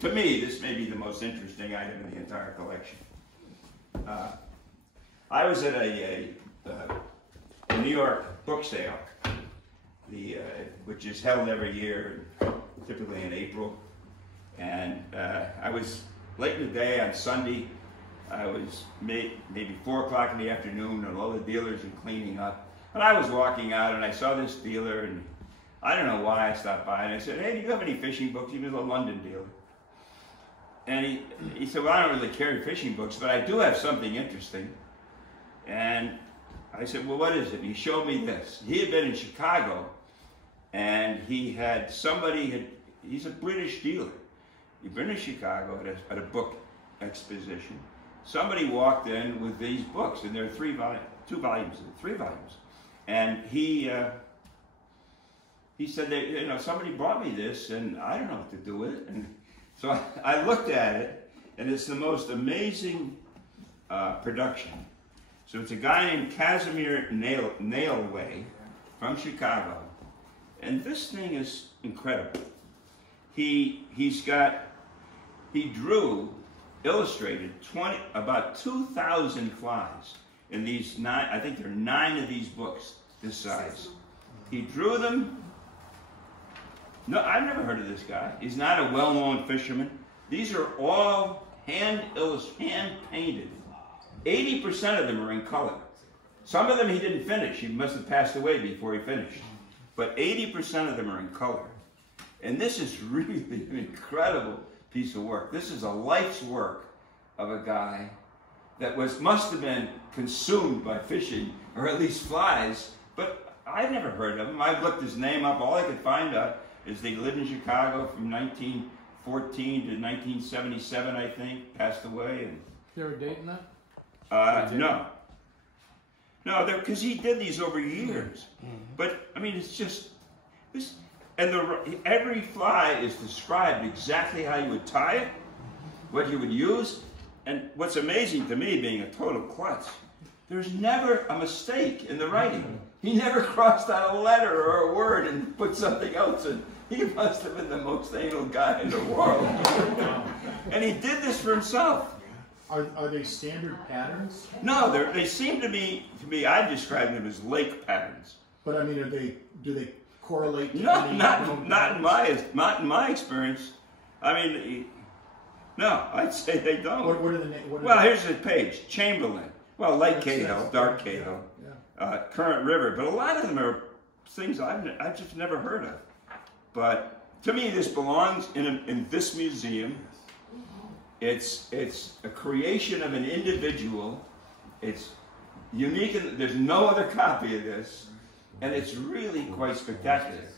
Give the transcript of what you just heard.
to me, this may be the most interesting item in the entire collection. I was at a New York book sale, which is held every year, typically in April. And I was late in the day on Sunday. I was maybe 4 o'clock in the afternoon, and all the dealers were cleaning up. And I was walking out, and I saw this dealer, and I don't know why I stopped by, and I said, "Hey, do you have any fishing books?" He was a London dealer. And he said, "Well, I don't really carry fishing books, but I do have something interesting." And I said, "Well, what is it?" And he showed me this. He had been in Chicago, and he had he's a British dealer. He'd been in Chicago at a book exposition. Somebody walked in with these books, and there are 3 volumes. And he said that, somebody brought me this, and I don't know what to do with it. And so I looked at it, and it's the most amazing production. So it's a guy named Casimir Naleway from Chicago, and this thing is incredible. He illustrated about 2,000 flies in these 9. I think there are 9 of these books this size. He drew them. No, I've never heard of this guy. He's not a well-known fisherman. These are all hand-painted. 80% of them are in color. Some of them he didn't finish. He must have passed away before he finished. But 80% of them are in color. And this is really an incredible piece of work. This is a life's work of a guy that must have been consumed by fishing, or at least flies, but I've never heard of him. I've looked his name up. All I could find out is they lived in Chicago from 1914 to 1977, I think, passed away. And is there a date in that? No, because he did these over years. But, I mean, it's just, this, and every fly is described exactly how you would tie it, what you would use, and what's amazing to me, being a total klutz, there's never a mistake in the writing. He never crossed out a letter or a word and put something else in. He must have been the most anal guy in the world. And he did this for himself. Are they standard patterns? No, they seem to me, I describe them as lake patterns. But I mean, do they correlate to not in my experience. I mean, no, I'd say they don't. What are the names? Well, here's the page. Chamberlain. Well, Lake Cahill, Dark Cahill, Current River. But a lot of them are things I've just never heard of. But to me, this belongs in this museum. It's a creation of an individual. It's unique, and there's no other copy of this. And it's really quite spectacular.